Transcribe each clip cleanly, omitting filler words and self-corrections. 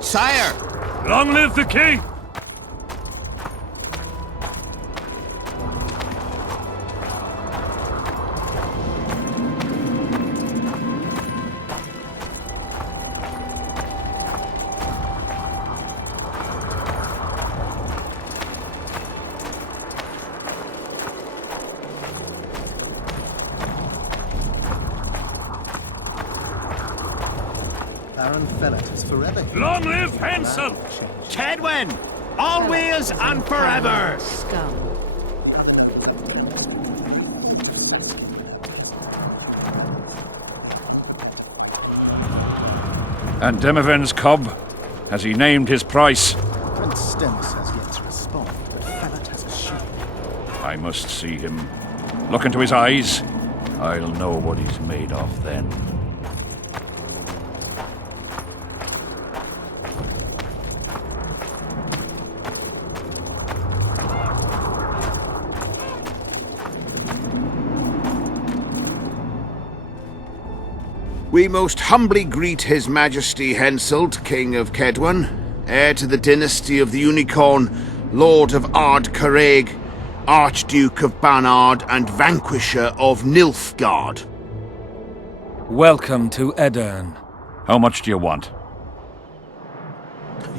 Sire! Long live the king! Baron Felett is forever. Long live Hansel! Kedwen! Always and forever! Scum. And Demoven's cub, has he named his price? Prince Stennis has yet to respond, but Felett has assured. I must see him. Look into his eyes. I'll know what he's made of then. We most humbly greet His Majesty Henselt, King of Kedwen, heir to the dynasty of the Unicorn, Lord of Ard Carreg, Archduke of Banard, and Vanquisher of Nilfgaard. Welcome to Aedirn. How much do you want?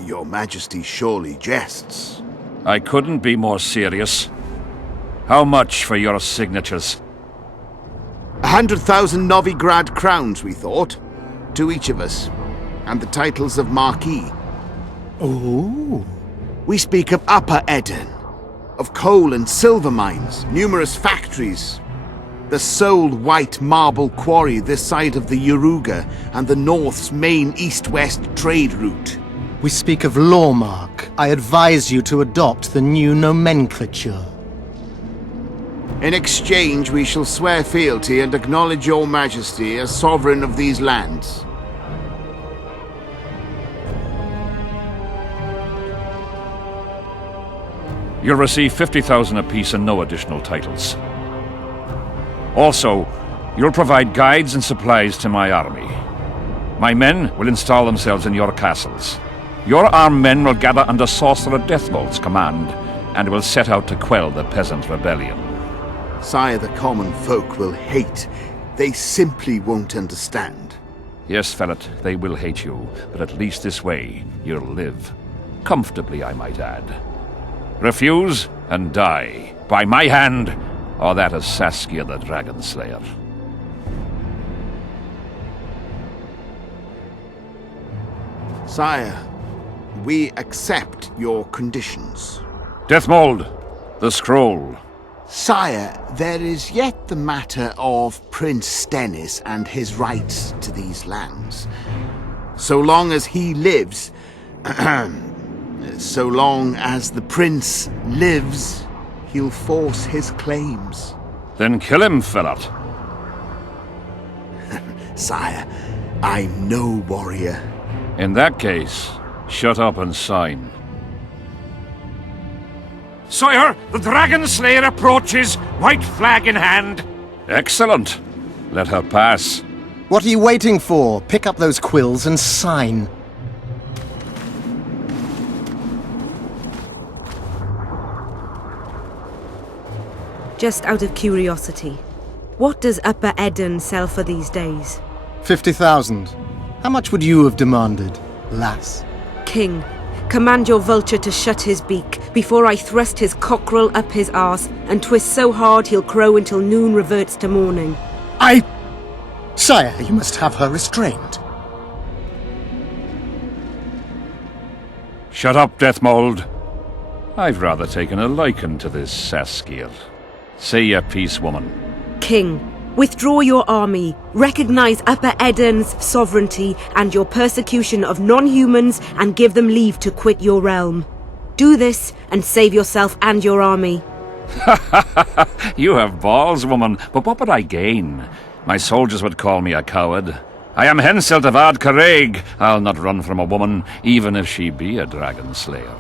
Your Majesty surely jests. I couldn't be more serious. How much for your signatures? 100,000 Novigrad crowns, we thought. To each of us. And the titles of Marquis. Oh. We speak of Upper Aedirn. Of coal and silver mines, numerous factories. The sole white marble quarry this side of the Yaruga, and the North's main east-west trade route. We speak of Lawmark. I advise you to adopt the new nomenclature. In exchange, we shall swear fealty and acknowledge your majesty as sovereign of these lands. You'll receive 50,000 apiece and no additional titles. Also, you'll provide guides and supplies to my army. My men will install themselves in your castles. Your armed men will gather under Sorcerer Deathmold's command, and will set out to quell the peasant rebellion. Sire, the common folk will hate. They simply won't understand. Yes, Felett, they will hate you, but at least this way you'll live. Comfortably, I might add. Refuse and die, by my hand, or that of Saskia the Dragon Slayer. Sire, we accept your conditions. Deathmold, the scroll. Sire, there is yet the matter of Prince Stennis and his rights to these lands. So long as he lives, so long as the prince lives, he'll force his claims. Then kill him, Felett. Sire, I'm no warrior. In that case, shut up and sign. Sire, the Dragon Slayer approaches, white flag in hand. Excellent. Let her pass. What are you waiting for? Pick up those quills and sign. Just out of curiosity, what does Upper Aedirn sell for these days? 50,000. How much would you have demanded, lass? King, command your vulture to shut his beak before I thrust his cockerel up his arse and twist so hard he'll crow until noon reverts to morning. Sire, you must have her restrained. Shut up, Deathmold. I've rather taken a liking to this Saskia. Say your piece, woman. King, withdraw your army, recognize Upper Aedirn's sovereignty and your persecution of non-humans, and give them leave to quit your realm. Do this and save yourself and your army. You have balls, woman, but what would I gain? My soldiers would call me a coward. I am Henselt of Ard Caraig. I'll not run from a woman, even if she be a dragon slayer.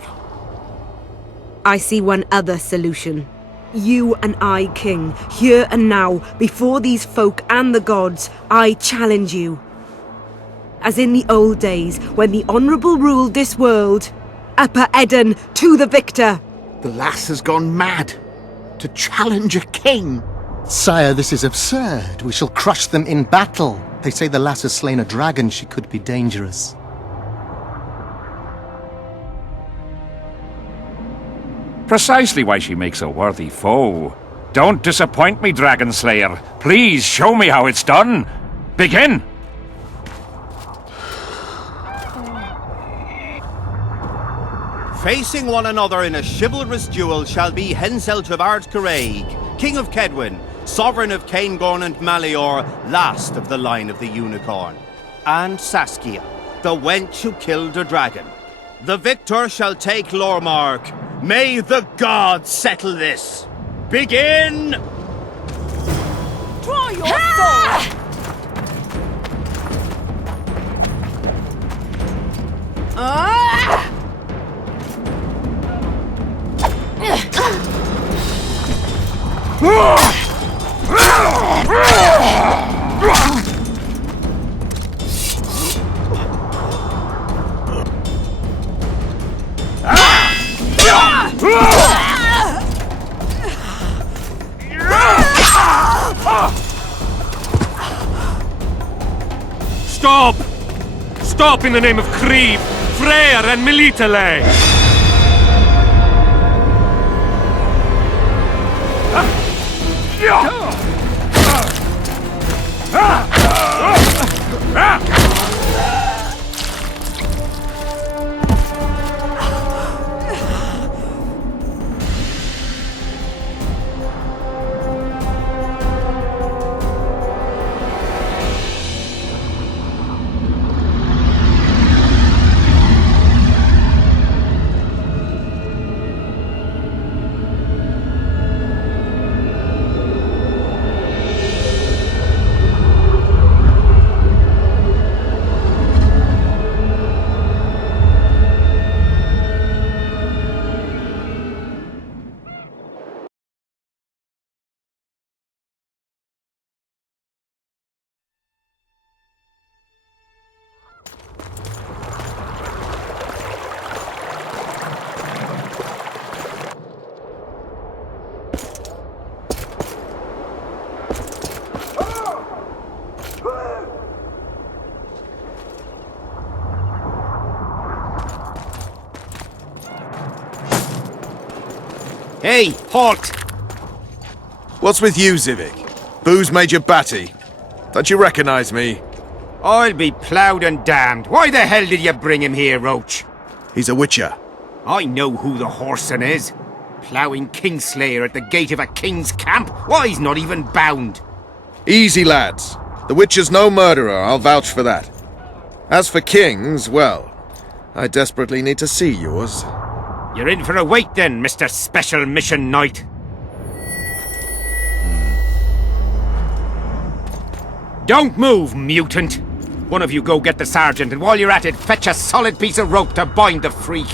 I see one other solution. You and I, King, here and now, before these folk and the gods, I challenge you. As in the old days, when the Honourable ruled this world, Upper Eden to the victor! The lass has gone mad. To challenge a king. Sire, this is absurd. We shall crush them in battle. They say the lass has slain a dragon. She could be dangerous. Precisely why she makes a worthy foe. Don't disappoint me, Dragon Slayer. Please show me how it's done. Begin! Facing one another in a chivalrous duel shall be Henselt of Ard Caraig, King of Kedwin, Sovereign of Caingorn and Malior, last of the line of the Unicorn, and Saskia, the wench who killed a dragon. The victor shall take Lormark. May the gods settle this! Begin! Draw your sword! Stop! Stop in the name of Kriv, Freyr and Melitele! Hey, halt! What's with you, Zivik? Booze Major Batty? Don't you recognize me? I'll be ploughed and damned. Why the hell did you bring him here, Roach? He's a witcher. I know who the whoreson is. Ploughing Kingslayer at the gate of a king's camp? Why, he's not even bound. Easy, lads. The witcher's no murderer, I'll vouch for that. As for kings, well, I desperately need to see yours. You're in for a wait then, Mr. Special Mission Knight. Don't move, mutant! One of you go get the sergeant, and while you're at it, fetch a solid piece of rope to bind the freak.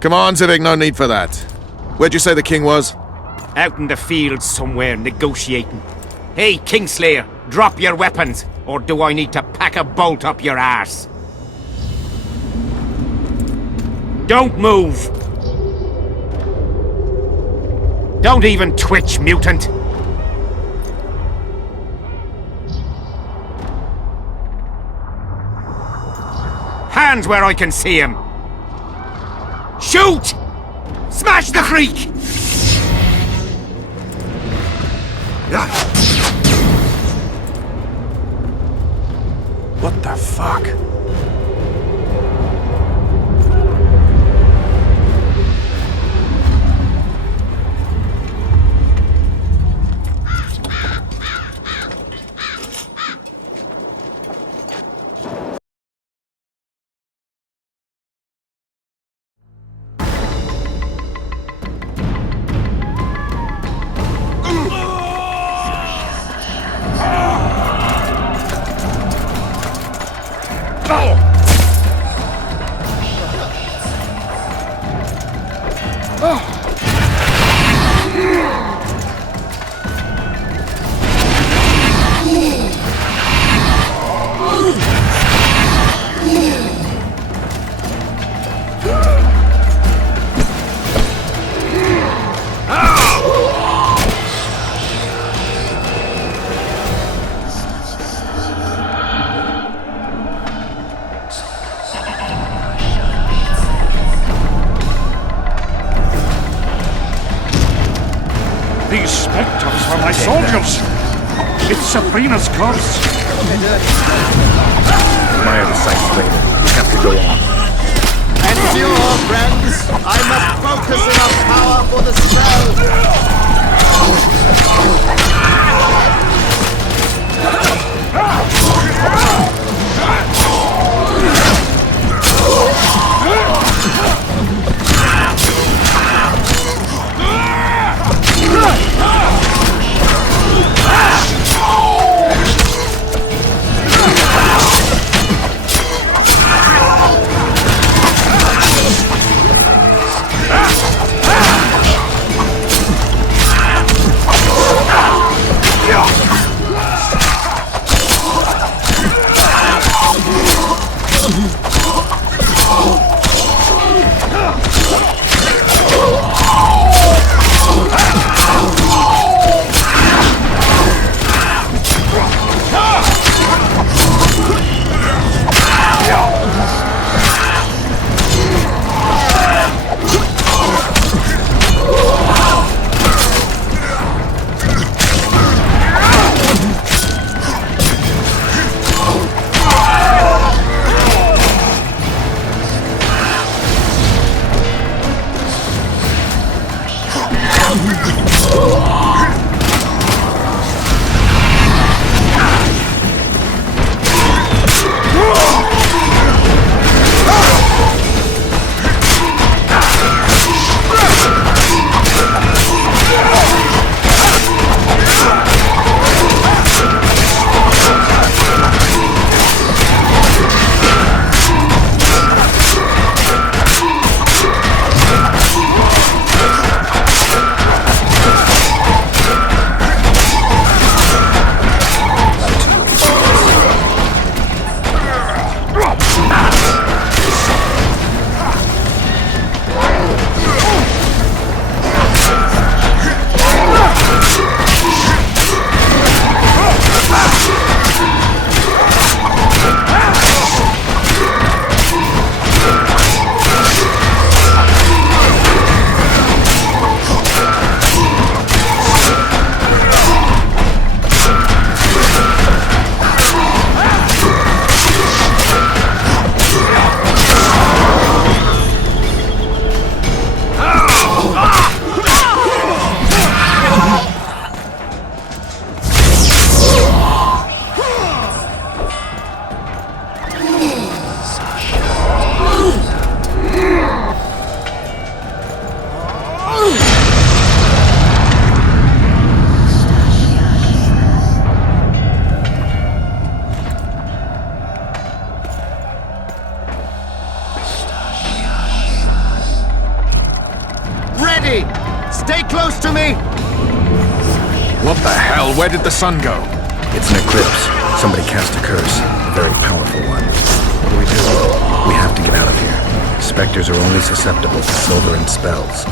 Come on, Zivik, no need for that. Where'd you say the king was? Out in the field somewhere, negotiating. Hey, Kingslayer, drop your weapons, or do I need to pack a bolt up your arse? Don't move! Don't even twitch, mutant! Hands where I can see him! Shoot! Smash the freak! What the fuck? These spectres were my soldiers! It's Sabrina's curse! Admire the sights later. We have to go on. Endure, friends! I must focus enough power for the spell! Ready! Stay close to me! What the hell? Where did the sun go? It's an eclipse. Somebody cast a curse. A very powerful one. What do we do? We have to get out of here. Spectres are only susceptible to silver and spells.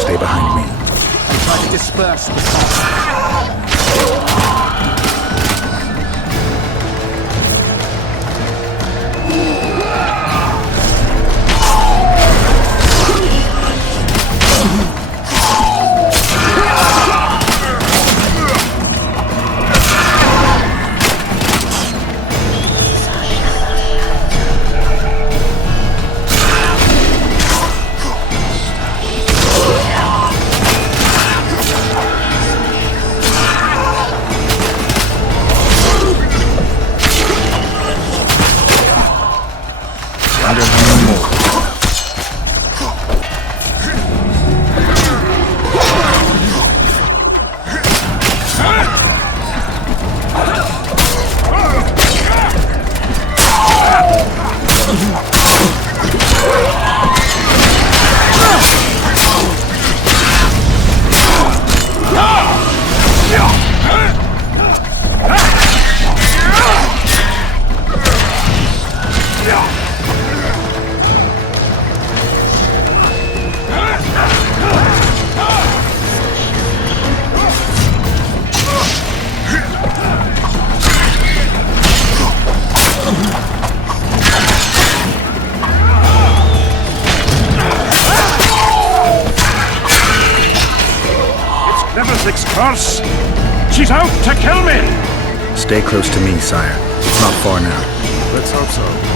Stay behind me. And try to disperse the fire. Myrick's curse! She's out to kill me! Stay close to me, sire. It's not far now. Let's hope so.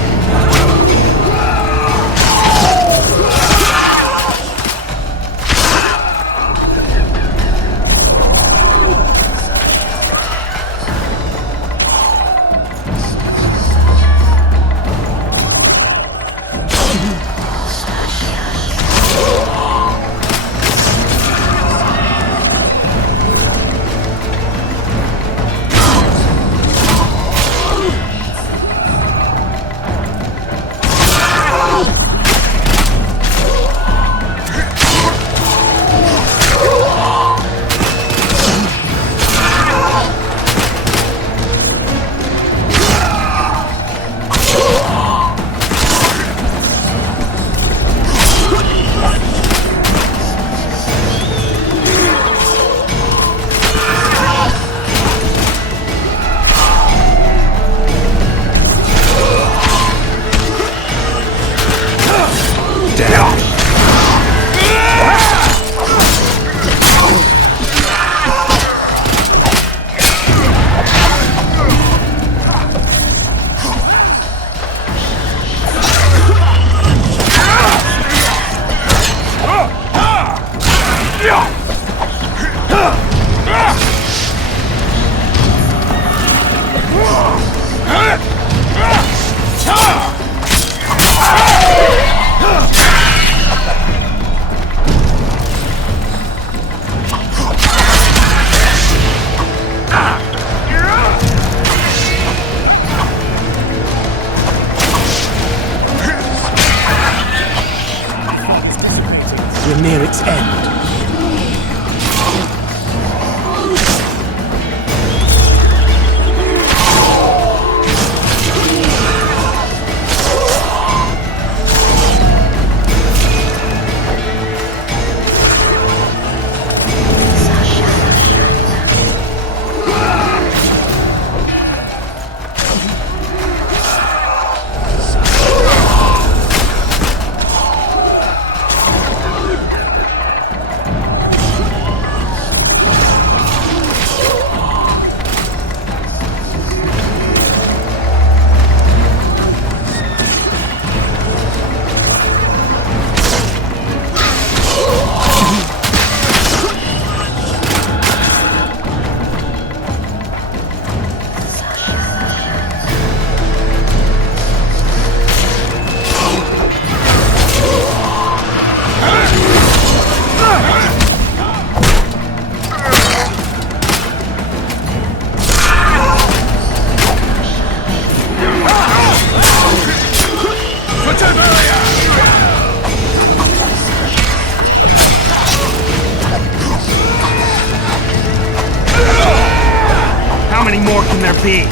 We're near its end. How many more can there be?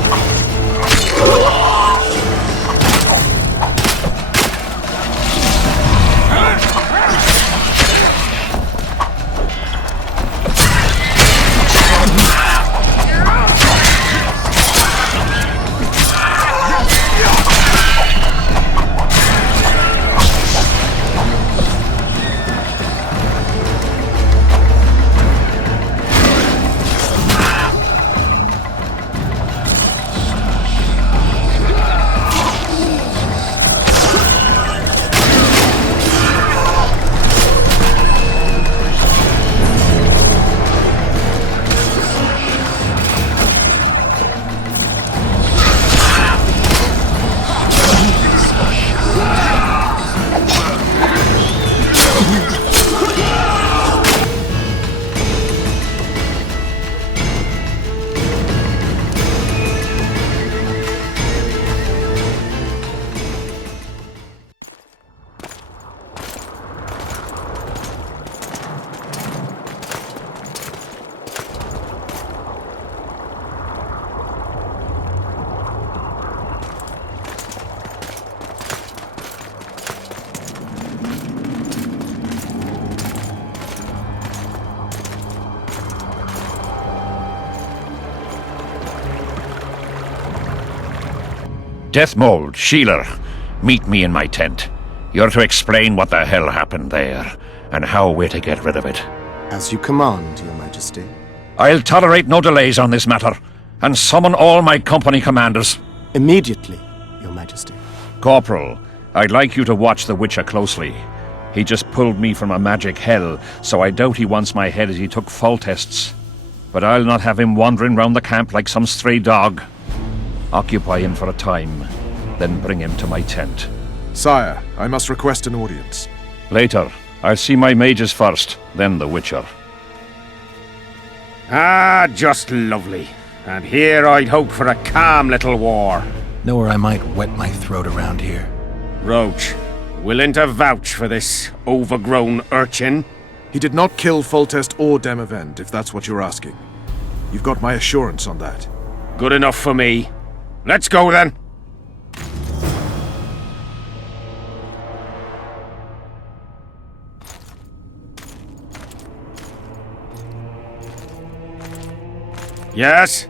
Deathmold, Sheeler, meet me in my tent. You're to explain what the hell happened there, and how we're to get rid of it. As you command, Your Majesty. I'll tolerate no delays on this matter, and summon all my company commanders. Immediately, Your Majesty. Corporal, I'd like you to watch the Witcher closely. He just pulled me from a magic hell, so I doubt he wants my head as he took Foltests. But I'll not have him wandering round the camp like some stray dog. Occupy him for a time, then bring him to my tent. Sire, I must request an audience. Later. I'll see my mages first, then the Witcher. Ah, just lovely. And here I'd hope for a calm little war. Know where I might wet my throat around here? Roach, willing to vouch for this overgrown urchin? He did not kill Foltest or Demavend, if that's what you're asking. You've got my assurance on that. Good enough for me. Let's go then. Yes?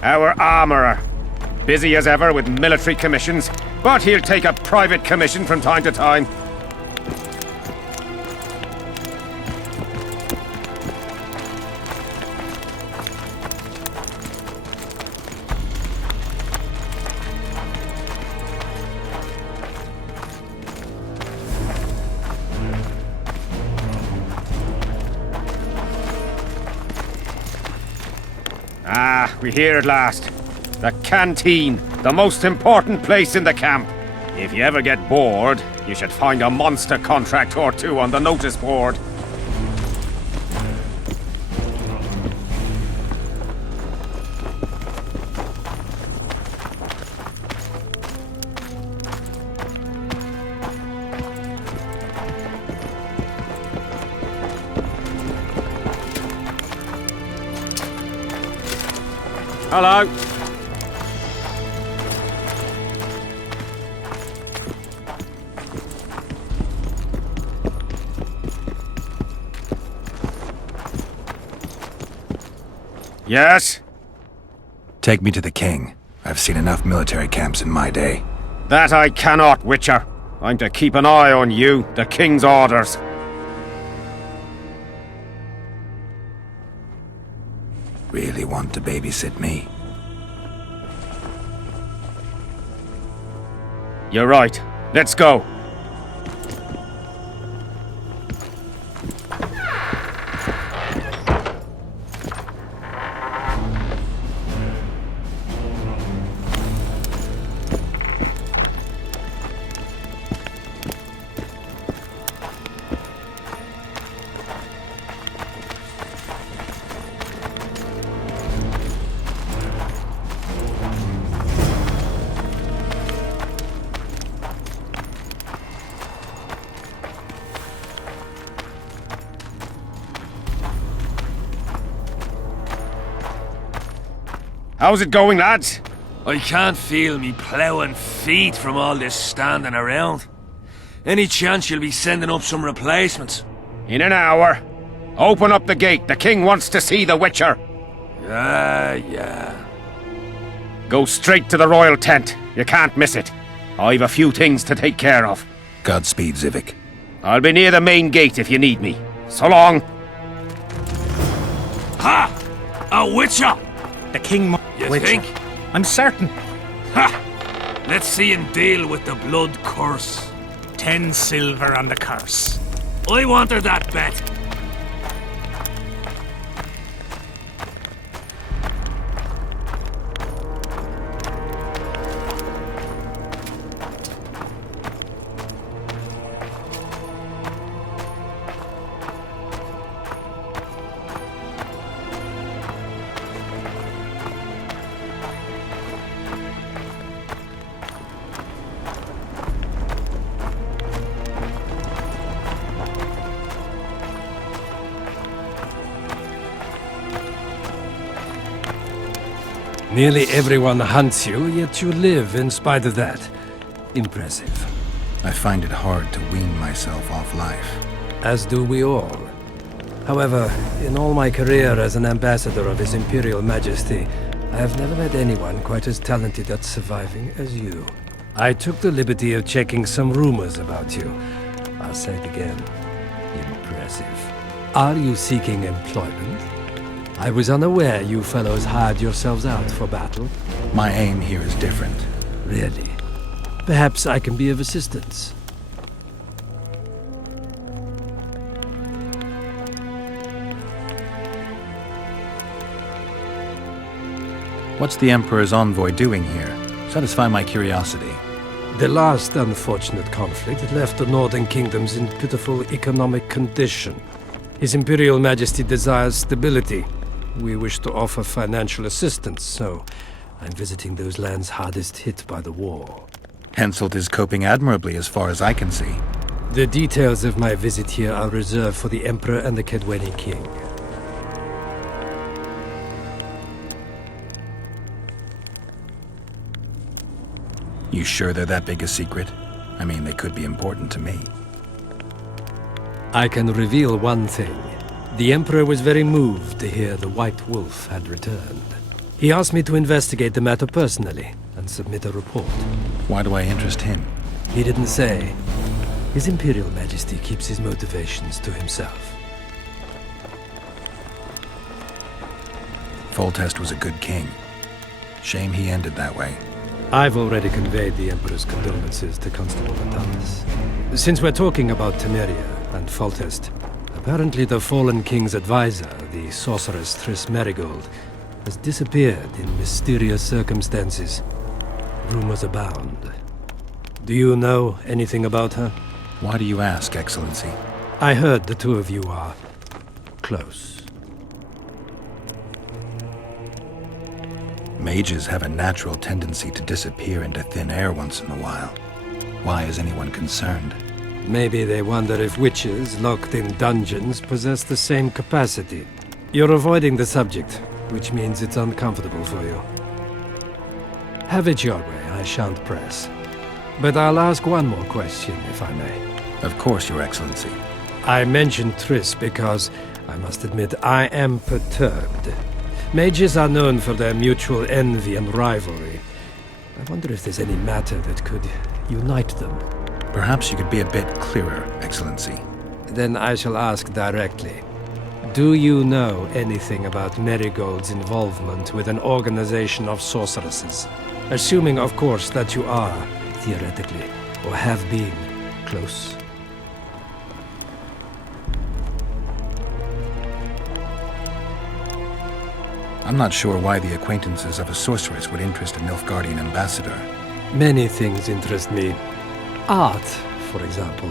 Our armourer. Busy as ever with military commissions, but he'll take a private commission from time to time. Ah, we're here at last. The canteen, the most important place in the camp. If you ever get bored, you should find a monster contract or two on the notice board. Hello. Yes? Take me to the king. I've seen enough military camps in my day. That I cannot, Witcher. I'm to keep an eye on you, the king's orders. Really want to babysit me? You're right. Let's go. How's it going, lads? I can't feel me ploughing feet from all this standing around. Any chance you'll be sending up some replacements? In an hour. Open up the gate. The king wants to see the Witcher. Yeah. Go straight to the royal tent. You can't miss it. I've a few things to take care of. Godspeed, Zivik. I'll be near the main gate if you need me. So long. Ha! A Witcher! The king You Witcher. think? I'm certain. Ha! Let's see him deal with the blood curse. 10 silver on the curse. I wanted that bet. Nearly everyone hunts you, yet you live in spite of that. Impressive. I find it hard to wean myself off life. As do we all. However, in all my career as an ambassador of His Imperial Majesty, I have never met anyone quite as talented at surviving as you. I took the liberty of checking some rumors about you. I'll say it again. Impressive. Are you seeking employment? I was unaware you fellows hired yourselves out for battle. My aim here is different. Really? Perhaps I can be of assistance. What's the Emperor's envoy doing here? Satisfy my curiosity. The last unfortunate conflict left the Northern Kingdoms in pitiful economic condition. His Imperial Majesty desires stability. We wish to offer financial assistance, so I'm visiting those lands hardest hit by the war. Henselt is coping admirably as far as I can see. The details of my visit here are reserved for the Emperor and the Kaedweni King. You sure they're that big a secret? I mean, they could be important to me. I can reveal one thing. The Emperor was very moved to hear the White Wolf had returned. He asked me to investigate the matter personally and submit a report. Why do I interest him? He didn't say. His Imperial Majesty keeps his motivations to himself. Foltest was a good king. Shame he ended that way. I've already conveyed the Emperor's condolences to Constable Natalis. Since we're talking about Temeria and Foltest, apparently the fallen king's advisor, the sorceress Triss Merigold, has disappeared in mysterious circumstances. Rumors abound. Do you know anything about her? Why do you ask, Excellency? I heard the two of you are close. Mages have a natural tendency to disappear into thin air once in a while. Why is anyone concerned? Maybe they wonder if witches locked in dungeons possess the same capacity. You're avoiding the subject, which means it's uncomfortable for you. Have it your way, I shan't press. But I'll ask one more question, if I may. Of course, Your Excellency. I mentioned Triss because, I must admit, I am perturbed. Mages are known for their mutual envy and rivalry. I wonder if there's any matter that could unite them. Perhaps you could be a bit clearer, Excellency. Then I shall ask directly. Do you know anything about Merigold's involvement with an organization of sorceresses? Assuming, of course, that you are, theoretically, or have been, close. I'm not sure why the acquaintances of a sorceress would interest a Nilfgaardian ambassador. Many things interest me. Art, for example.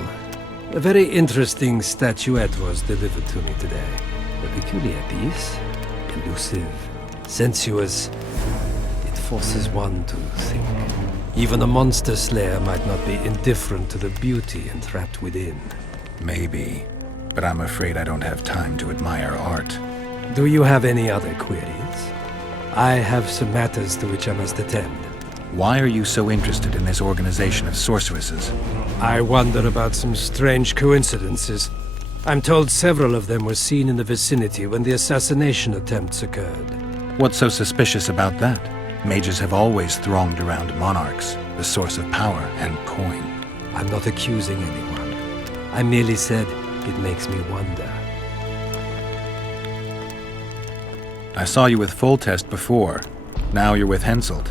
A very interesting statuette was delivered to me today. A peculiar piece. Elusive. Sensuous. It forces one to think. Even a monster slayer might not be indifferent to the beauty entrapped within. Maybe. But I'm afraid I don't have time to admire art. Do you have any other queries? I have some matters to which I must attend. Why are you so interested in this organization of sorceresses? I wonder about some strange coincidences. I'm told several of them were seen in the vicinity when the assassination attempts occurred. What's so suspicious about that? Mages have always thronged around monarchs, the source of power and coin. I'm not accusing anyone. I merely said it makes me wonder. I saw you with Foltest before. Now you're with Henselt.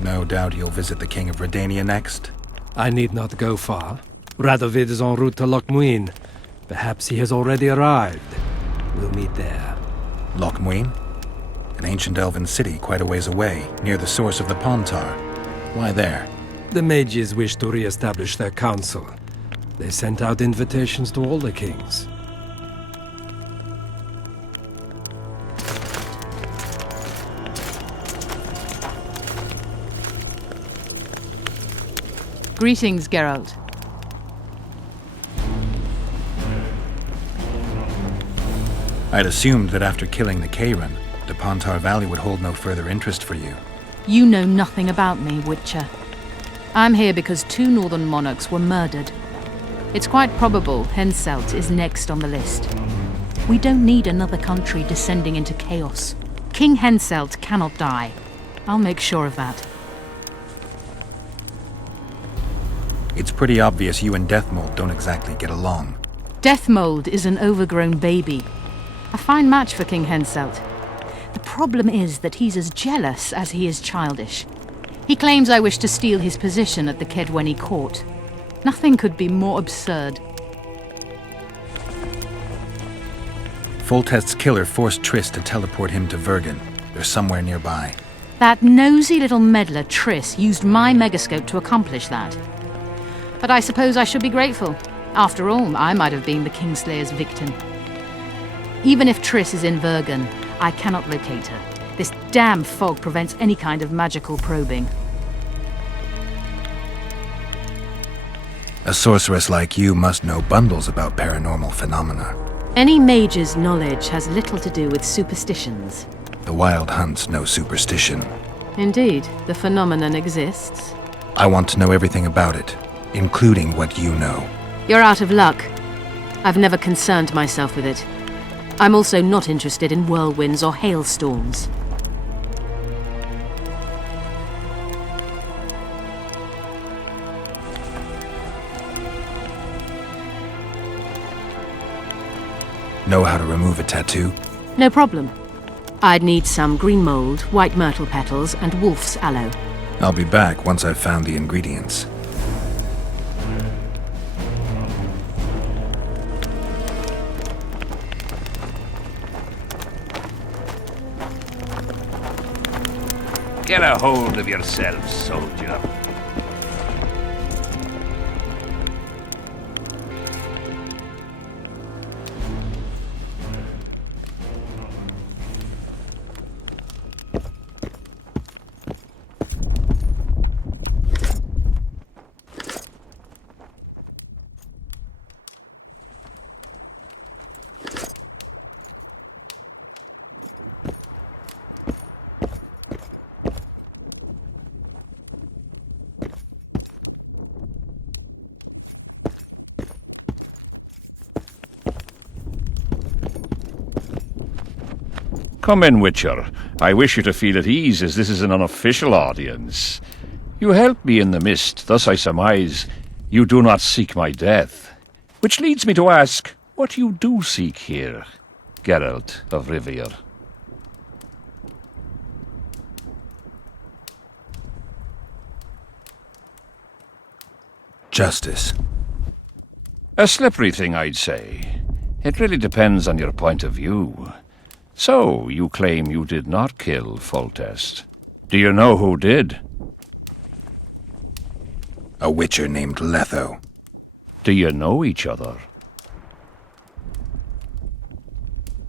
No doubt you'll visit the King of Redania next. I need not go far. Radovid is en route to Lochmuin. Perhaps he has already arrived. We'll meet there. Lochmuin? An ancient elven city quite a ways away, near the source of the Pontar. Why there? The mages wish to re-establish their council. They sent out invitations to all the kings. Greetings, Geralt. I'd assumed that after killing the Kayran, the Pontar Valley would hold no further interest for you. You know nothing about me, Witcher. I'm here because 2 northern monarchs were murdered. It's quite probable Henselt is next on the list. We don't need another country descending into chaos. King Henselt cannot die. I'll make sure of that. It's pretty obvious you and Deathmold don't exactly get along. Deathmold is an overgrown baby. A fine match for King Henselt. The problem is that he's as jealous as he is childish. He claims I wish to steal his position at the Kaedweni court. Nothing could be more absurd. Foltest's killer forced Triss to teleport him to Vergen. They're somewhere nearby. That nosy little meddler Triss used my megascope to accomplish that. But I suppose I should be grateful. After all, I might have been the Kingslayer's victim. Even if Triss is in Vergen, I cannot locate her. This damn fog prevents any kind of magical probing. A sorceress like you must know bundles about paranormal phenomena. Any mage's knowledge has little to do with superstitions. The Wild Hunt's no superstition. Indeed, the phenomenon exists. I want to know everything about it, including what you know. You're out of luck. I've never concerned myself with it. I'm also not interested in whirlwinds or hailstorms. Know how to remove a tattoo? No problem. I'd need some green mold, white myrtle petals, and wolf's aloe. I'll be back once I've found the ingredients. Get a hold of yourself, soldier. Come in, Witcher. I wish you to feel at ease, as this is an unofficial audience. You helped me in the mist, thus I surmise you do not seek my death. Which leads me to ask what you do seek here, Geralt of Rivia. Justice. A slippery thing, I'd say. It really depends on your point of view. So, you claim you did not kill Foltest. Do you know who did? A witcher named Letho. Do you know each other?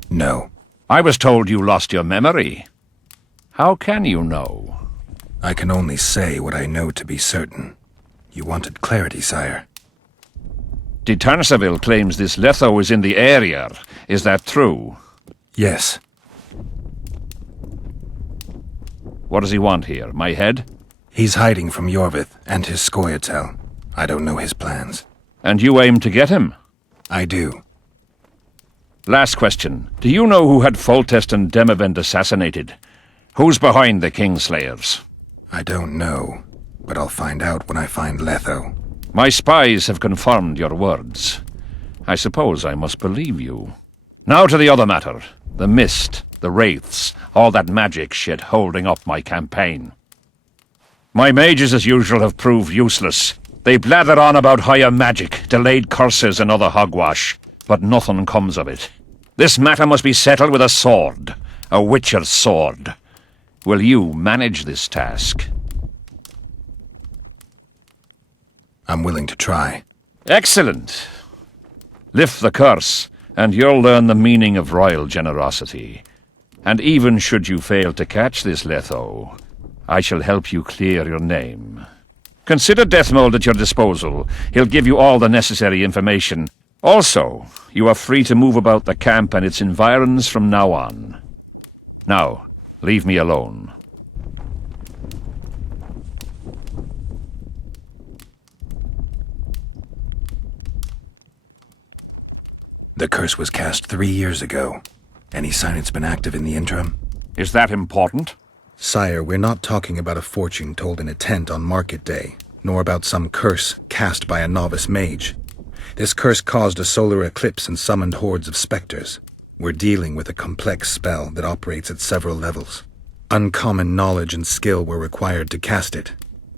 No. I was told you lost your memory. How can you know? I can only say what I know to be certain. You wanted clarity, sire. De Tansarville claims this Letho is in the area. Is that true? Yes. What does he want here? My head? He's hiding from Yorvith and his Scoia'tael. I don't know his plans. And you aim to get him? I do. Last question. Do you know who had Foltest and Demavend assassinated? Who's behind the Kingslayers? I don't know, but I'll find out when I find Letho. My spies have confirmed your words. I suppose I must believe you. Now to the other matter. The mist, the wraiths, all that magic shit holding up my campaign. My mages, as usual, have proved useless. They blather on about higher magic, delayed curses and other hogwash, but nothing comes of it. This matter must be settled with a sword, a witcher's sword. Will you manage this task? I'm willing to try. Excellent. Lift the curse, and you'll learn the meaning of royal generosity. And even should you fail to catch this Letho, I shall help you clear your name. Consider Deathmold at your disposal. He'll give you all the necessary information. Also, you are free to move about the camp and its environs from now on. Now, leave me alone. The curse was cast 3 years ago. Any sign it's been active in the interim? Is that important? Sire, we're not talking about a fortune told in a tent on market day, nor about some curse cast by a novice mage. This curse caused a solar eclipse and summoned hordes of specters. We're dealing with a complex spell that operates at several levels. Uncommon knowledge and skill were required to cast it.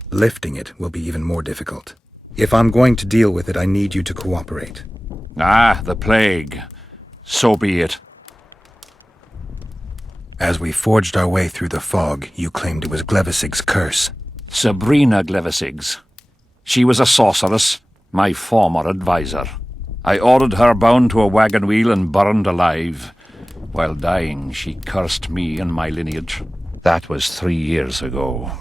Lifting it will be even more difficult. If I'm going to deal with it, I need you to cooperate. Ah, the plague. So be it. As we forged our way through the fog, you claimed it was Glevisig's curse. Sabrina Glevisig's. She was a sorceress, my former advisor. I ordered her bound to a wagon wheel and burned alive. While dying, she cursed me and my lineage. That was 3 years ago.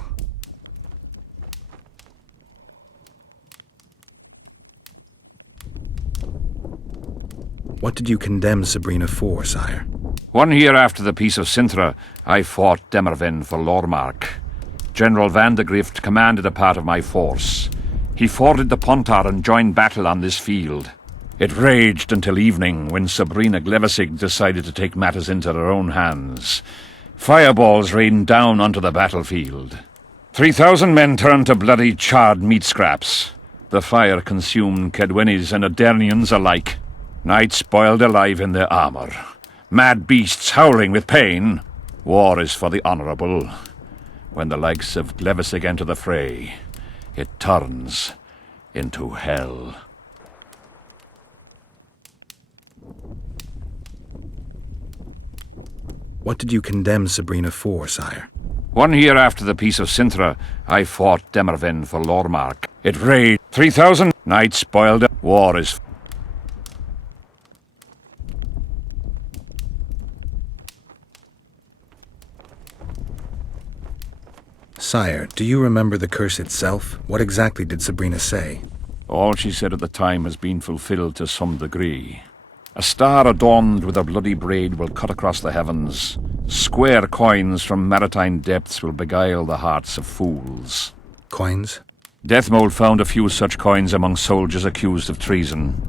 What did you condemn Sabrina for, sire? 1 year after the Peace of Sintra, I fought Demerven for Lormark. General Vandegrift commanded a part of my force. He forded the Pontar and joined battle on this field. It raged until evening, when Sabrina Glevisig decided to take matters into her own hands. Fireballs rained down onto the battlefield. 3,000 men turned to bloody charred meat scraps. The fire consumed Kedwenis and Adernians alike. Knights boiled alive in their armor. Mad beasts howling with pain. War is for the honorable. When the likes of Glevisig enter the fray, it turns into hell. What did you condemn Sabrina for, sire? 1 year after the Peace of Sintra, I fought Demerven for Lormark. It raged. 3,000 knights boiled. War is... Sire, do you remember the curse itself? What exactly did Sabrina say? All she said at the time has been fulfilled to some degree. A star adorned with a bloody braid will cut across the heavens. Square coins from maritime depths will beguile the hearts of fools. Coins? Deathmold found a few such coins among soldiers accused of treason.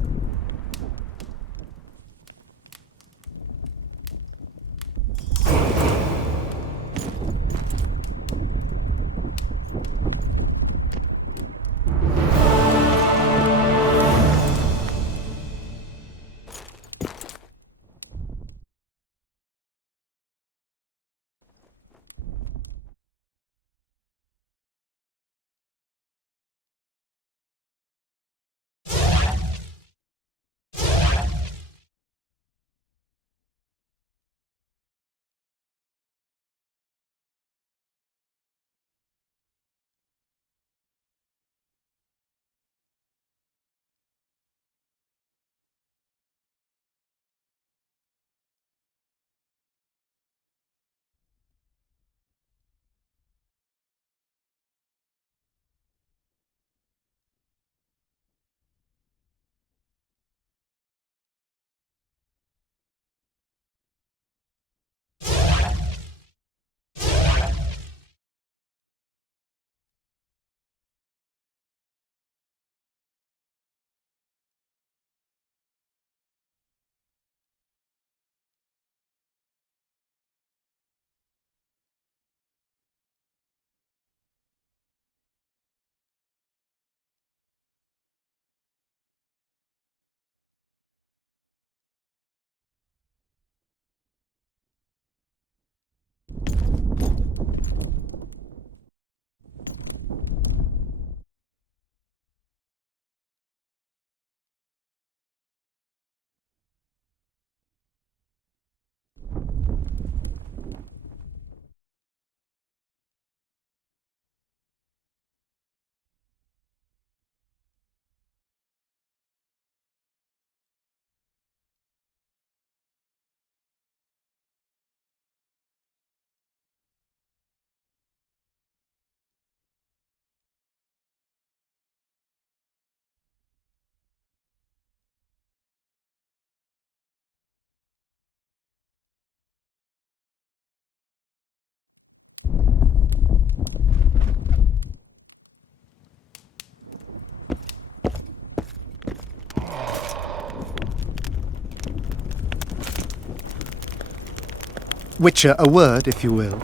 Witcher, a word, if you will.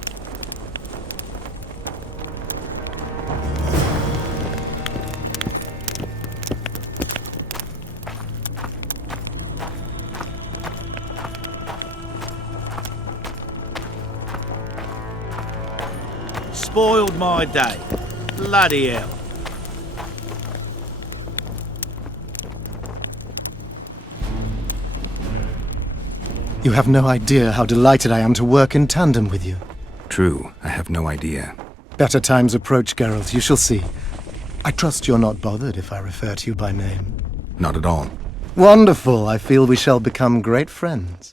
Spoiled my day. Bloody hell. You have no idea how delighted I am to work in tandem with you. True, I have no idea. Better times approach, Geralt, you shall see. I trust you're not bothered if I refer to you by name. Not at all. Wonderful, I feel we shall become great friends.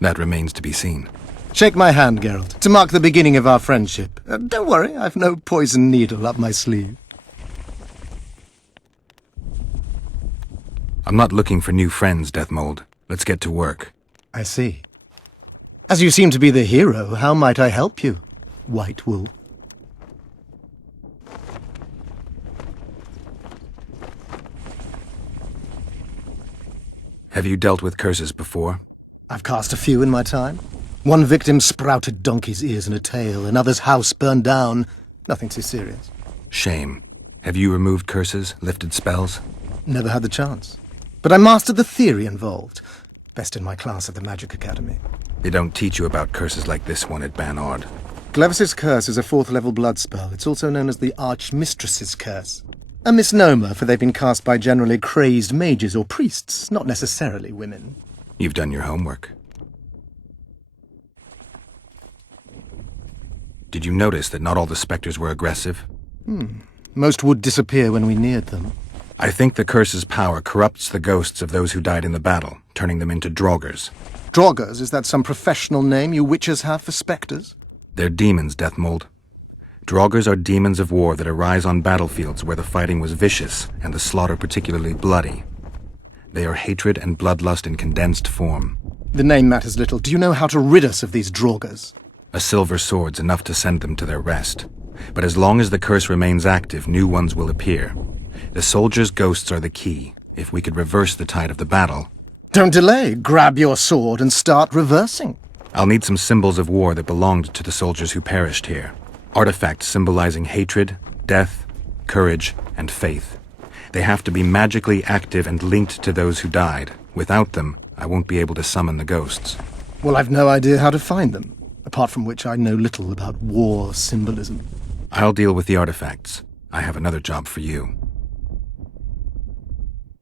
That remains to be seen. Shake my hand, Geralt, to mark the beginning of our friendship. Don't worry, I've no poison needle up my sleeve. I'm not looking for new friends, Deathmold. Let's get to work. I see. As you seem to be the hero, how might I help you, White Wolf? Have you dealt with curses before? I've cast a few in my time. One victim sprouted donkey's ears and a tail, another's house burned down. Nothing too serious. Shame. Have you removed curses, lifted spells? Never had the chance. But I mastered the theory involved. Best in my class at the Magic Academy. They don't teach you about curses like this one at Banord. Glevis's Curse is a 4th-level blood spell. It's also known as the Archmistress's Curse. A misnomer, for they've been cast by generally crazed mages or priests, not necessarily women. You've done your homework. Did you notice that not all the specters were aggressive? Most would disappear when we neared them. I think the curse's power corrupts the ghosts of those who died in the battle, turning them into Draugrs. Draugrs? Is that some professional name you witches have for specters? They're demons, Deathmold. Draugrs are demons of war that arise on battlefields where the fighting was vicious and the slaughter particularly bloody. They are hatred and bloodlust in condensed form. The name matters little. Do you know how to rid us of these Draugrs? A silver sword's enough to send them to their rest. But as long as the curse remains active, new ones will appear. The soldiers' ghosts are the key. If we could reverse the tide of the battle... Don't delay. Grab your sword and start reversing. I'll need some symbols of war that belonged to the soldiers who perished here. Artifacts symbolizing hatred, death, courage, and faith. They have to be magically active and linked to those who died. Without them, I won't be able to summon the ghosts. Well, I've no idea how to find them, apart from which I know little about war symbolism. I'll deal with the artifacts. I have another job for you.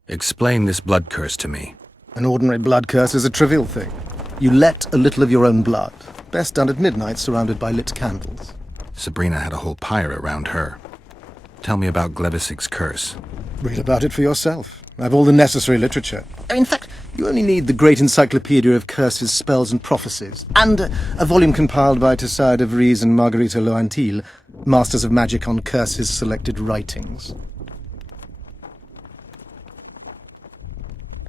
Explain this blood curse to me. An ordinary blood curse is a trivial thing. You let a little of your own blood. Best done at midnight, surrounded by lit candles. Sabrina had a whole pyre around her. Tell me about Glevis's curse. Read about it for yourself. I've all the necessary literature. In fact, you only need the Great Encyclopedia of Curses, Spells and Prophecies, and a volume compiled by Tessard de Vries and Margarita Loantil, Masters of Magic on Curses Selected Writings.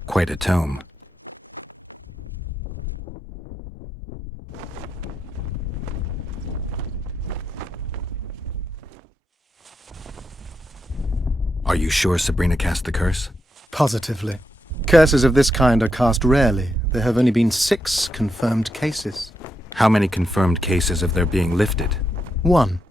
Quite a tome. Are you sure Sabrina cast the curse? Positively. Curses of this kind are cast rarely. There have only been 6 confirmed cases. How many confirmed cases of their being lifted? 1.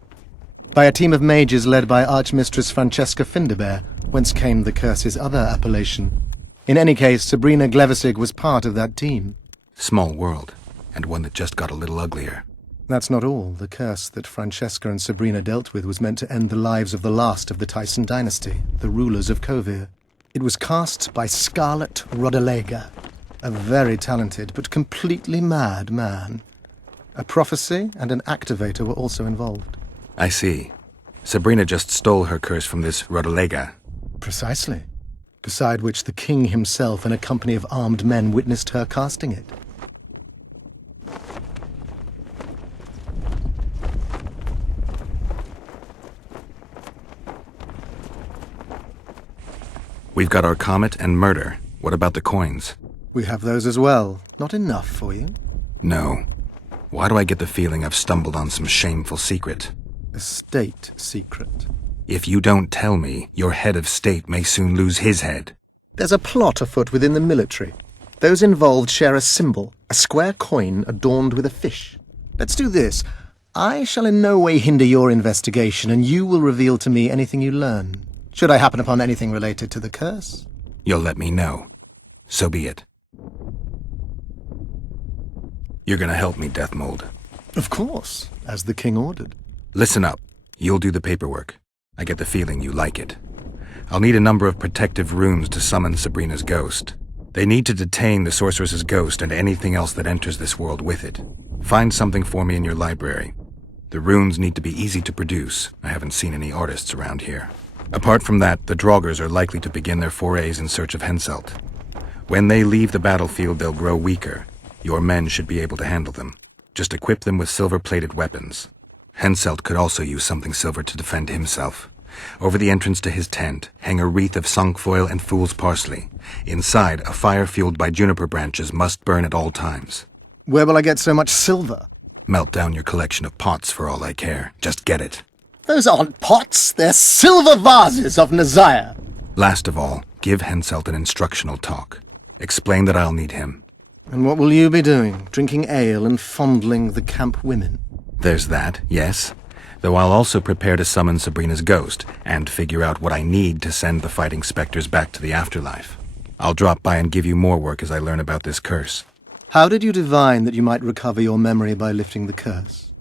By a team of mages led by Archmistress Francesca Findabair, whence came the curse's other appellation. In any case, Sabrina Glevisig was part of that team. Small world, and one that just got a little uglier. That's not all. The curse that Francesca and Sabrina dealt with was meant to end the lives of the last of the Tyson dynasty, the rulers of Kovir. It was cast by Scarlet Rodalega, a very talented but completely mad man. A prophecy and an activator were also involved. I see. Sabrina just stole her curse from this Rodalega. Precisely. Beside which the king himself and a company of armed men witnessed her casting it. We've got our comet and murder. What about the coins? We have those as well. Not enough for you? No. Why do I get the feeling I've stumbled on some shameful secret? A state secret. If you don't tell me, your head of state may soon lose his head. There's a plot afoot within the military. Those involved share a symbol, a square coin adorned with a fish. Let's do this. I shall in no way hinder your investigation, and you will reveal to me anything you learn. Should I happen upon anything related to the curse? You'll let me know. So be it. You're gonna help me, Deathmold. Of course, as the king ordered. Listen up. You'll do the paperwork. I get the feeling you like it. I'll need a number of protective runes to summon Sabrina's ghost. They need to detain the sorceress's ghost and anything else that enters this world with it. Find something for me in your library. The runes need to be easy to produce. I haven't seen any artists around here. Apart from that, the Draugrs are likely to begin their forays in search of Henselt. When they leave the battlefield, they'll grow weaker. Your men should be able to handle them. Just equip them with silver-plated weapons. Henselt could also use something silver to defend himself. Over the entrance to his tent, hang a wreath of cinquefoil and fool's parsley. Inside, a fire fueled by juniper branches must burn at all times. Where will I get so much silver? Melt down your collection of pots for all I care. Just get it. Those aren't pots, they're silver vases of Nazaya. Last of all, give Henselt an instructional talk. Explain that I'll need him. And what will you be doing? Drinking ale and fondling the camp women? There's that, yes. Though I'll also prepare to summon Sabrina's ghost, and figure out what I need to send the fighting specters back to the afterlife. I'll drop by and give you more work as I learn about this curse. How did you divine that you might recover your memory by lifting the curse?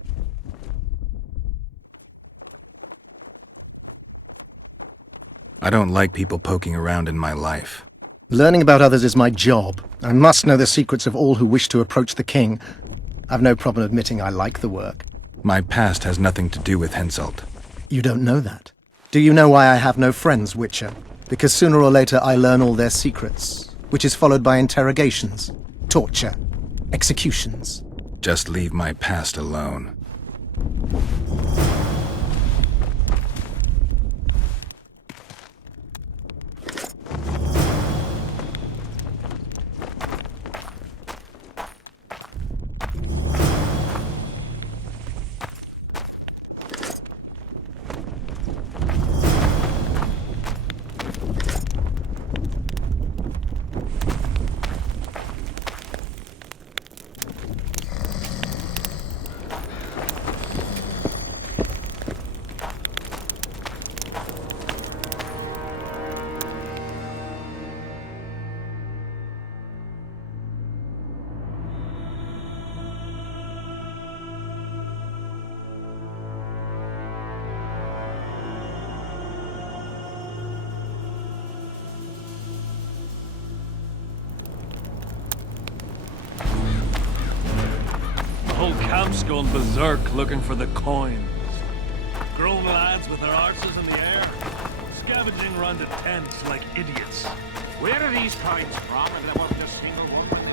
I don't like people poking around in my life. Learning about others is my job. I must know the secrets of all who wish to approach the king. I've no problem admitting I like the work. My past has nothing to do with Henselt. You don't know that. Do you know why I have no friends, Witcher? Because sooner or later I learn all their secrets, which is followed by interrogations, torture, executions. Just leave my past alone. Camp's gone berserk looking for the coins. Grown lads with their arses in the air, scavenging round the tents like idiots. Where are these coins from? And there wasn't a single one with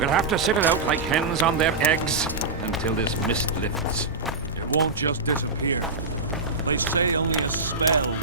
We'll have to sit it out like hens on their eggs until this mist lifts. It won't just disappear. They say only a spell.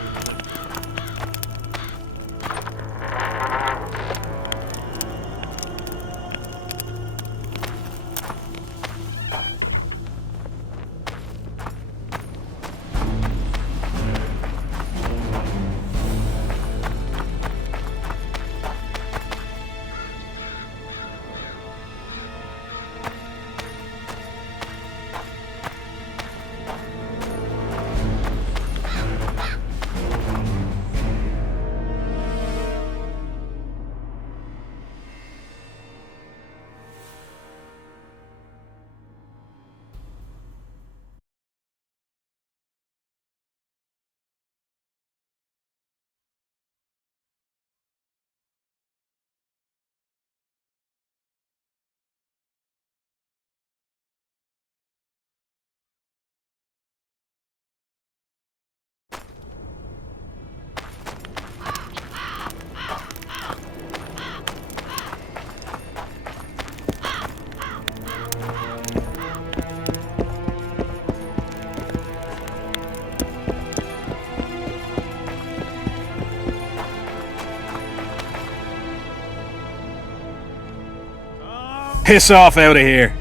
Piss off out of here.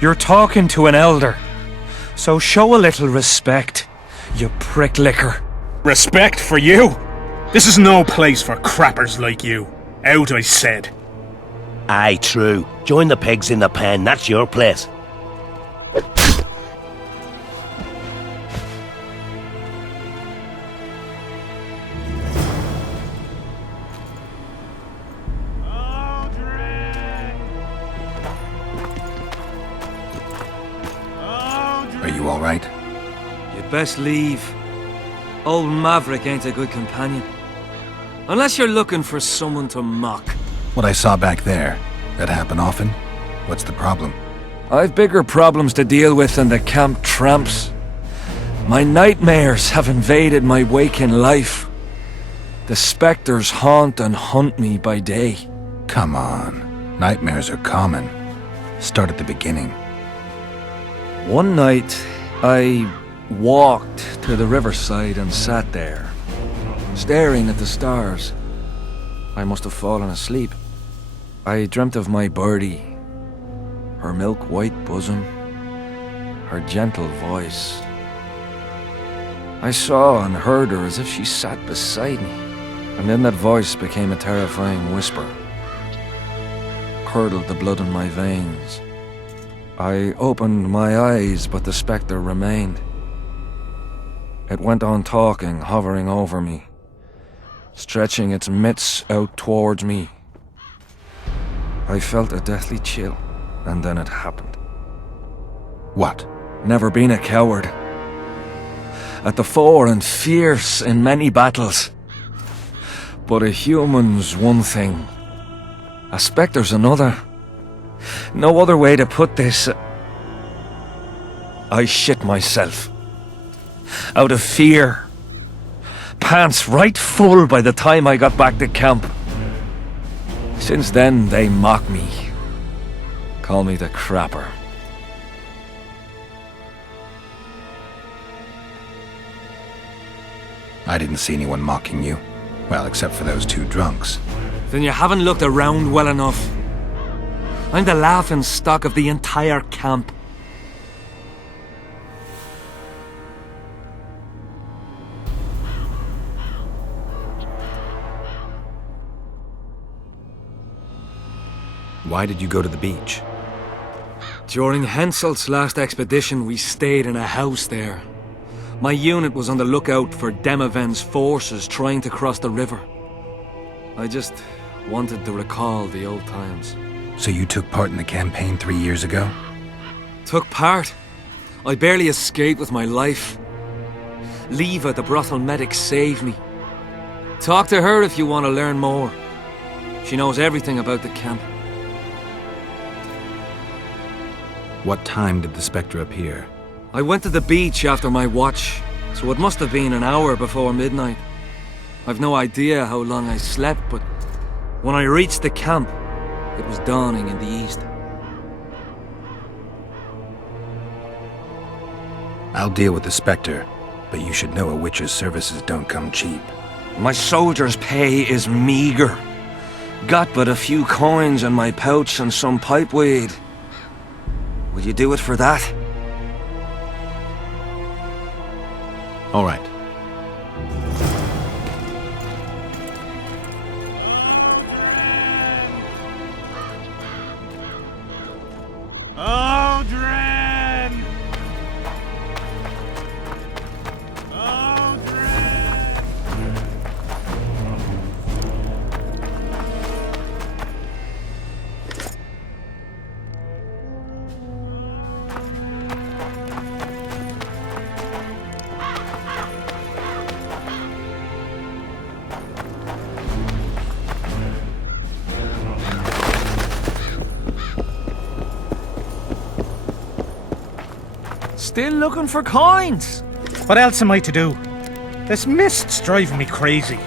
You're talking to an elder, so show a little respect, you pricklicker. Respect for you? This is no place for crappers like you. Out, I said. Aye, true. Join the pigs in the pen, that's your place. Are you all right? You'd best leave. Old Maverick ain't a good companion. Unless you're looking for someone to mock. What I saw back there, that happen often? What's the problem? I've bigger problems to deal with than the camp tramps. My nightmares have invaded my waking life. The specters haunt and hunt me by day. Come on. Nightmares are common. Start at the beginning. One night, I walked to the riverside and sat there, staring at the stars. I must have fallen asleep. I dreamt of my birdie, her milk-white bosom, her gentle voice. I saw and heard her as if she sat beside me, and then that voice became a terrifying whisper, curdled the blood in my veins. I opened my eyes, but the spectre remained. It went on talking, hovering over me, stretching its mitts out towards me. I felt a deathly chill, and then it happened. What? Never been a coward. At the fore and fierce in many battles. But a human's one thing, a spectre's another. No other way to put this. I shit myself. Out of fear. Pants right full by the time I got back to camp. Since then, they mock me. Call me the crapper. I didn't see anyone mocking you. Well, except for those two drunks. Then you haven't looked around well enough. I'm the laughing stock of the entire camp. Why did you go to the beach? During Henselt's last expedition, we stayed in a house there. My unit was on the lookout for Demoven's forces trying to cross the river. I just wanted to recall the old times. So you took part in the campaign 3 years ago? Took part? I barely escaped with my life. Leva, the brothel medic, saved me. Talk to her if you want to learn more. She knows everything about the camp. What time did the spectre appear? I went to the beach after my watch, so it must have been an hour before midnight. I've no idea how long I slept, but when I reached the camp, it was dawning in the east. I'll deal with the spectre, but you should know a witch's services don't come cheap. My soldier's pay is meager. Got but a few coins in my pouch and some pipeweed. Will you do it for that? All right. Aldrin! Still looking for coins? What else am I to do? This mist's driving me crazy.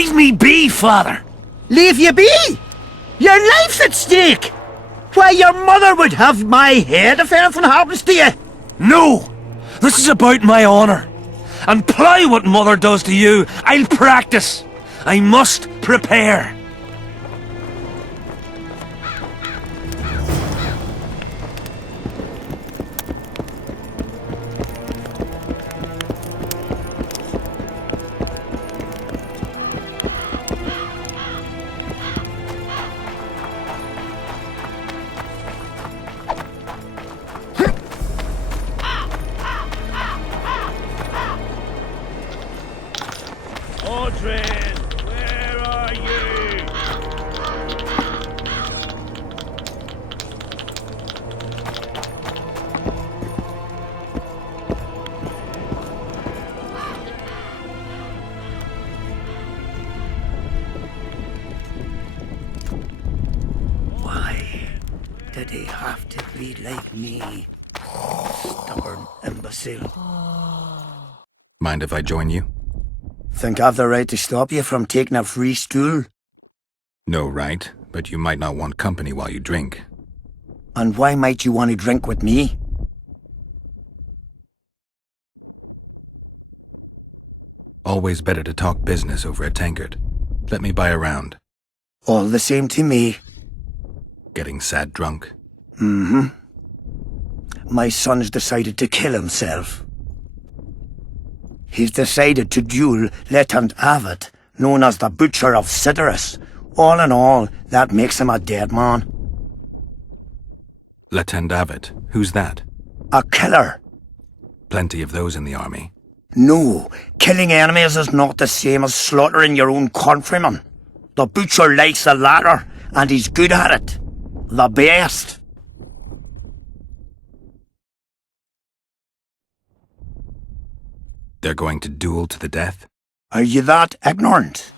Leave me be, father! Leave you be? Your life's at stake! Why, your mother would have my head if anything happens to you! No! This is about my honor. And plough what mother does to you, I'll practice. I must prepare. Audrin, where are you? Why did he have to be like me? Stubborn imbecile. Mind if I join you? Think I've the right to stop you from taking a free stool? No right, but you might not want company while you drink. And why might you want to drink with me? Always better to talk business over a tankard. Let me buy a round. All the same to me. Getting sad drunk? Mm-hmm. My son's decided to kill himself. He's decided to duel Lieutenant Avid, known as the Butcher of Sidorus. All in all, that makes him a dead man. Lieutenant Avid? Who's that? A killer. Plenty of those in the army. No, killing enemies is not the same as slaughtering your own countrymen. The Butcher likes the latter, and he's good at it. The best. They're going to duel to the death? Are you that ignorant?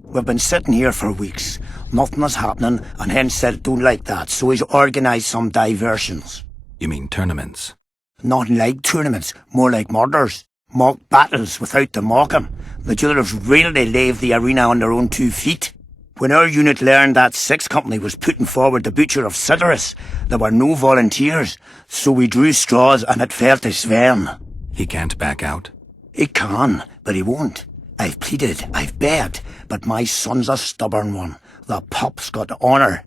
We've been sitting here for weeks. Nothing is happening, and Henselt don't like that, so he's organised some diversions. You mean tournaments? Not like tournaments, more like murders. Mock battles without the mocking. The jailers really leave the arena on their own 2 feet. When our unit learned that 6th Company was putting forward the Butcher of Sidorus, there were no volunteers, so we drew straws and it fell to Sven. He can't back out? He can, but he won't. I've pleaded, I've begged, but my son's a stubborn one. The pup's got honour.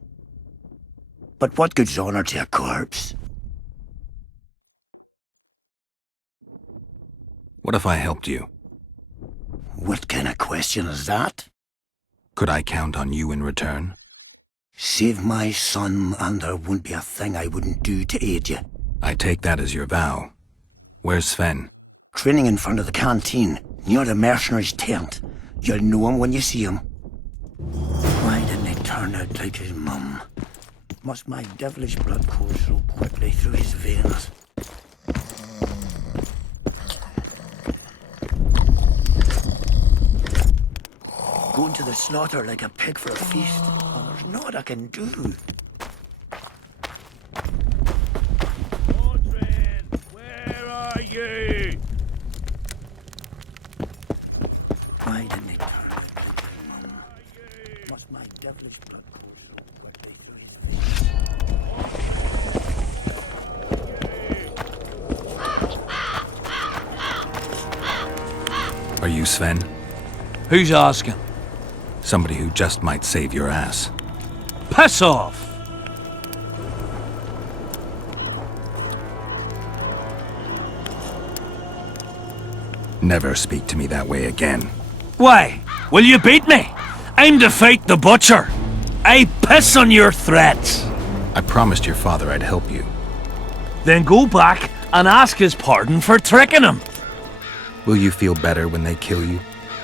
But what good's honour to a corpse? What if I helped you? What kind of question is that? Could I count on you in return? Save my son, and there wouldn't be a thing I wouldn't do to aid you. I take that as your vow. Where's Sven? Training in front of the canteen, near the mercenary's tent. You'll know him when you see him. Why didn't he turn out like his mum? Must my devilish blood course so quickly through his veins? Going to the slaughter like a pig for a feast. Oh, there's naught I can do. Audrin, where are you? Why didn't he turn out like his mum? Must my devilish blood course so quickly through his veins? Are you Sven? Who's asking? Somebody who just might save your ass. Piss off! Never speak to me that way again. Why? Will you beat me? I'm to fight the Butcher. I piss on your threats. I promised your father I'd help you. Then go back and ask his pardon for tricking him. Will you feel better when they kill you?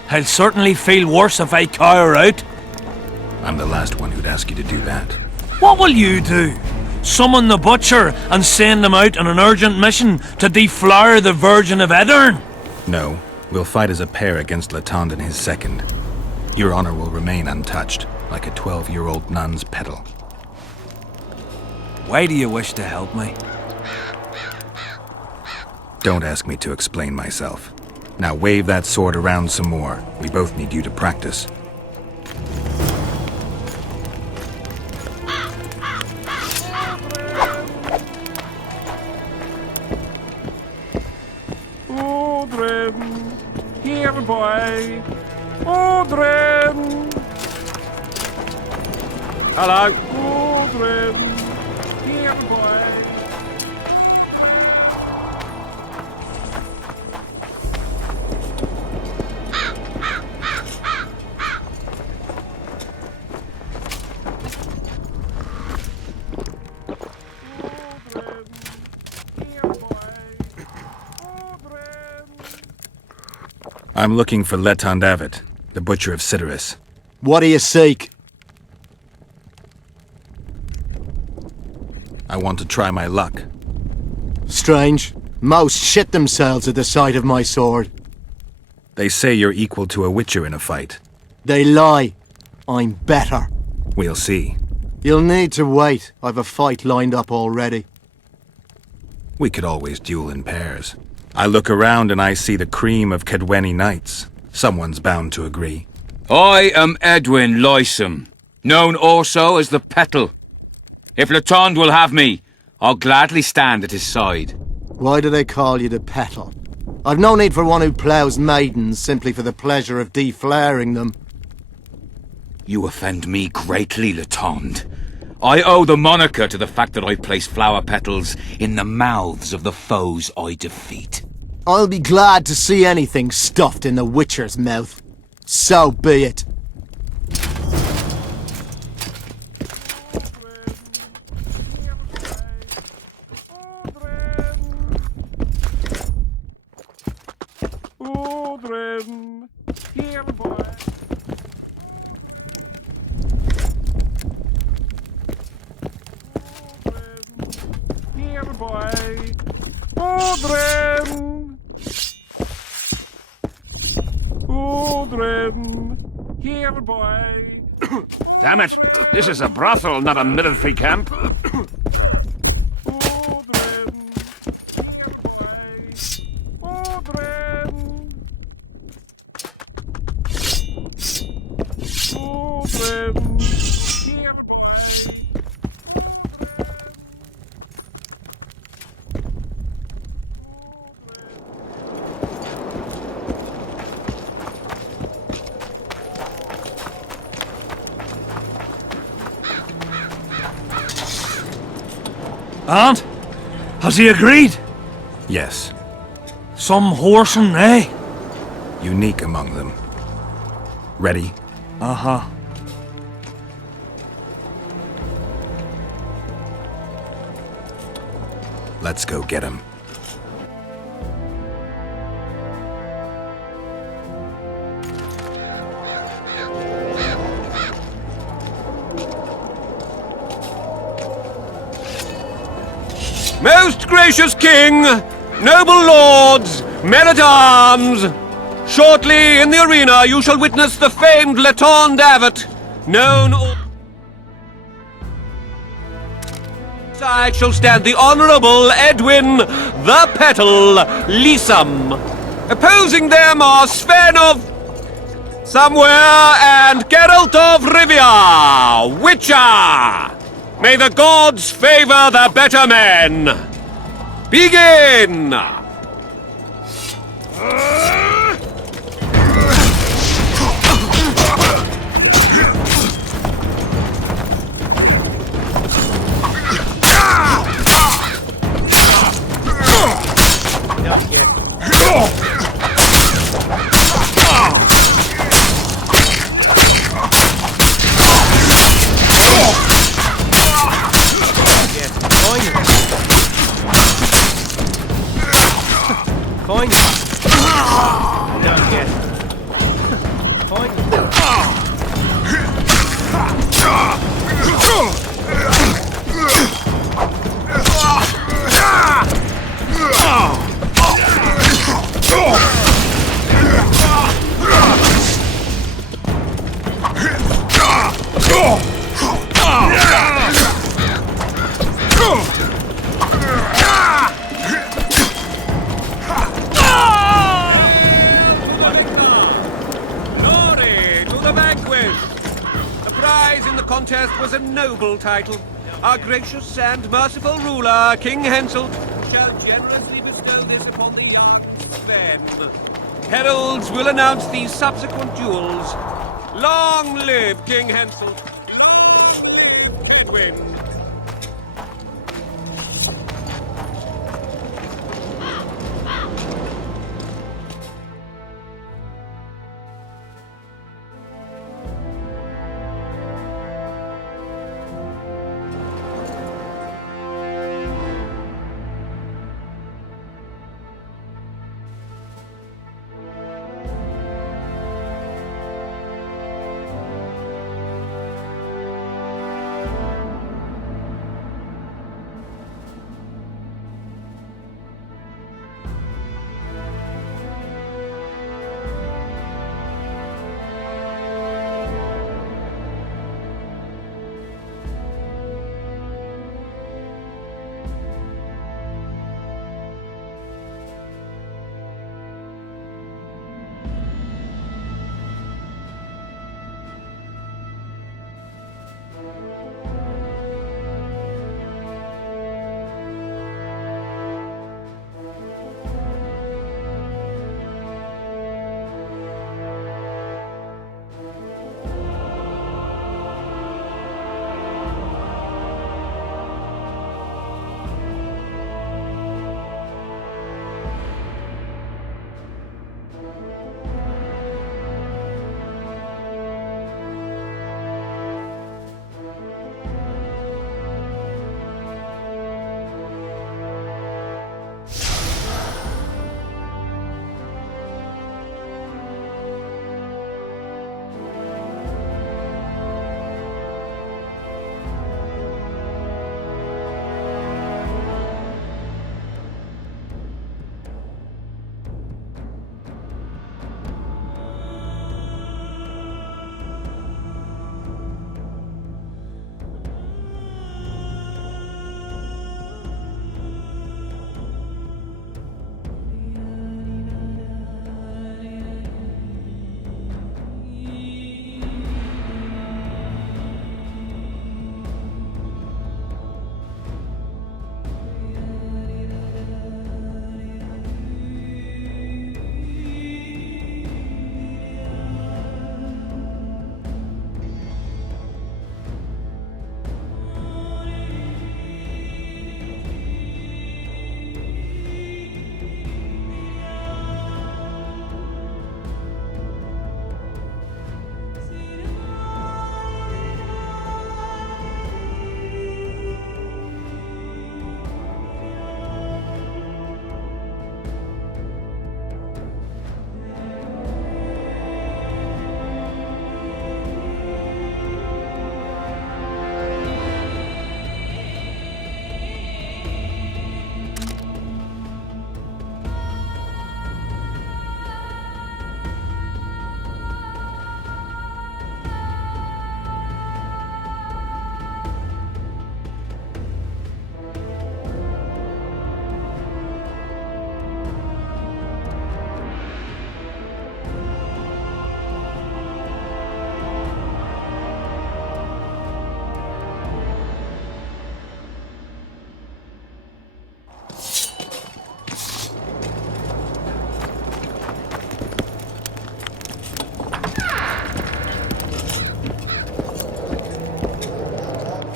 I'll certainly feel worse if I cower out. I'm the last one who'd ask you to do that. What will you do? Summon the Butcher and send him out on an urgent mission to deflower the Virgin of Aedirn? No, we'll fight as a pair against Latond and his second. Your honor will remain untouched, like a 12-year-old nun's petal. Why do you wish to help me? Don't ask me to explain myself. Now wave that sword around some more. We both need you to practice. Odrin, here, boy. Odrin. Hello. Odrin, here, boy. I'm looking for Letton David, the Butcher of Cidaris. What do you seek? I want to try my luck. Strange. Most shit themselves at the sight of my sword. They say you're equal to a Witcher in a fight. They lie. I'm better. We'll see. You'll need to wait. I've a fight lined up already. We could always duel in pairs. I look around and I see the cream of Kedweni knights. Someone's bound to agree. I am Edwin Lysam, known also as the Petal. If Letond will have me, I'll gladly stand at his side. Why do they call you the Petal? I've no need for one who ploughs maidens simply for the pleasure of deflaring them. You offend me greatly, Letond. I owe the moniker to the fact that I place flower petals in the mouths of the foes I defeat. I'll be glad to see anything stuffed in the Witcher's mouth. So be it. Odrin, here, boy. Here, boy. Odrin! Odrin! Here, boy. Damn it! This is a brothel, not a military camp. And? Has he agreed? Yes. Some whoreson, eh? Unique among them. Ready? Uh-huh. Let's go get him. Most gracious King, noble lords, men-at-arms, shortly in the arena you shall witness the famed Letton David, known side shall stand the Honourable Edwin the Petal Lysam. Opposing them are Sven of Somewhere and Geralt of Rivia, Witcher. May the gods favor the better men! Begin! contest was a noble title. Our gracious and merciful ruler, King Henselt, shall generously bestow this upon the young Sven. Heralds will announce the subsequent duels. Long live King Henselt! Long live Edwin!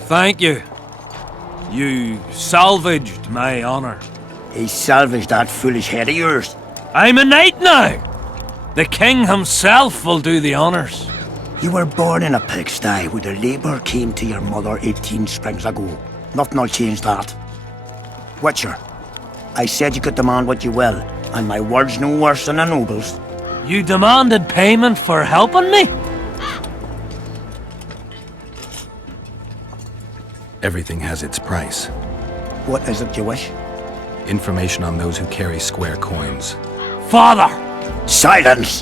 Thank you. You salvaged my honor. He salvaged that foolish head of yours. I'm a knight now. The king himself will do the honors. You were born in a pigsty where the labour came to your mother 18 springs ago. Nothing'll change that. Witcher, I said you could demand what you will, and my word's no worse than a noble's. You demanded payment for helping me? Everything has its price. What is it you wish? Information on those who carry square coins. Father! Silence!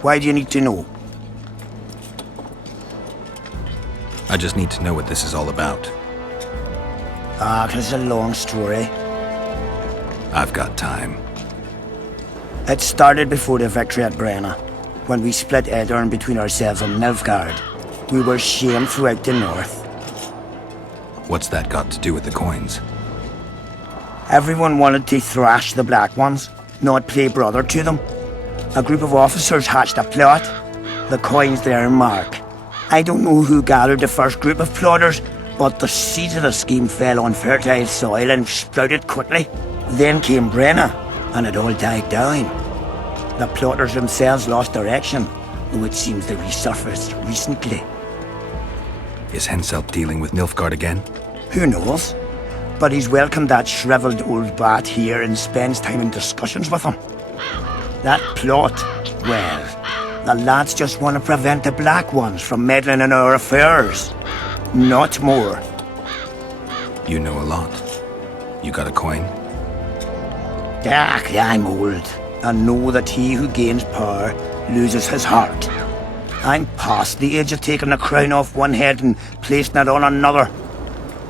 Why do you need to know? I just need to know what this is all about. Ah, it's a long story. I've got time. It started before the victory at Brenna, when we split Aedirn between ourselves and Nilfgaard. We were shamed throughout the north. What's that got to do with the coins? Everyone wanted to thrash the Black Ones, not play brother to them. A group of officers hatched a plot. The coins their mark. I don't know who gathered the first group of plotters, but the seeds of the scheme fell on fertile soil and sprouted quickly. Then came Brenna, and it all died down. The plotters themselves lost direction, though it seems they resurfaced recently. Is Henselt dealing with Nilfgaard again? Who knows? But he's welcomed that shriveled old bat here and spends time in discussions with him. That plot, well, the lads just want to prevent the Black Ones from meddling in our affairs. Not more. You know a lot. You got a coin? I'm old, and know that he who gains power loses his heart. I'm past the age of taking the crown off one head and placing it on another.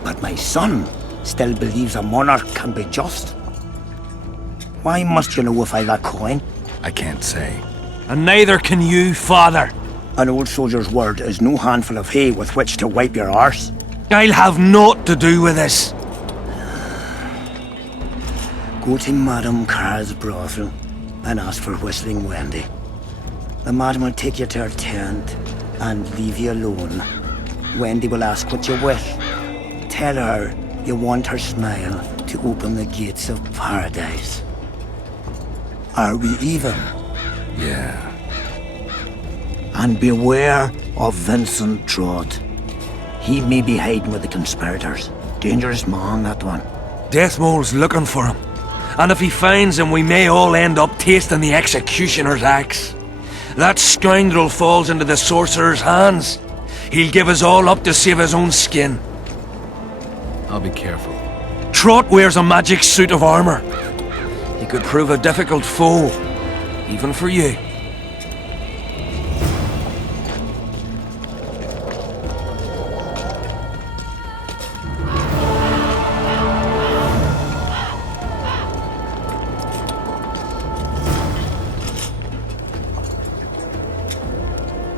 But my son still believes a monarch can be just. Why must you know if I've a coin? I can't say. And neither can you, father. An old soldier's word is no handful of hay with which to wipe your arse. I'll have naught to do with this. Go to Madame Carr's brothel and ask for Whistling Wendy. The madam will take you to her tent and leave you alone. Wendy will ask what you wish. Tell her you want her smile to open the gates of paradise. Are we even? Yeah. And beware of Vincent Trott. He may be hiding with the conspirators. Dangerous man, that one. Deathmole's looking for him. And if he finds him, we may all end up tasting the executioner's axe. That scoundrel falls into the sorcerer's hands. He'll give us all up to save his own skin. I'll be careful. Trott wears a magic suit of armor. He could prove a difficult foe, even for you.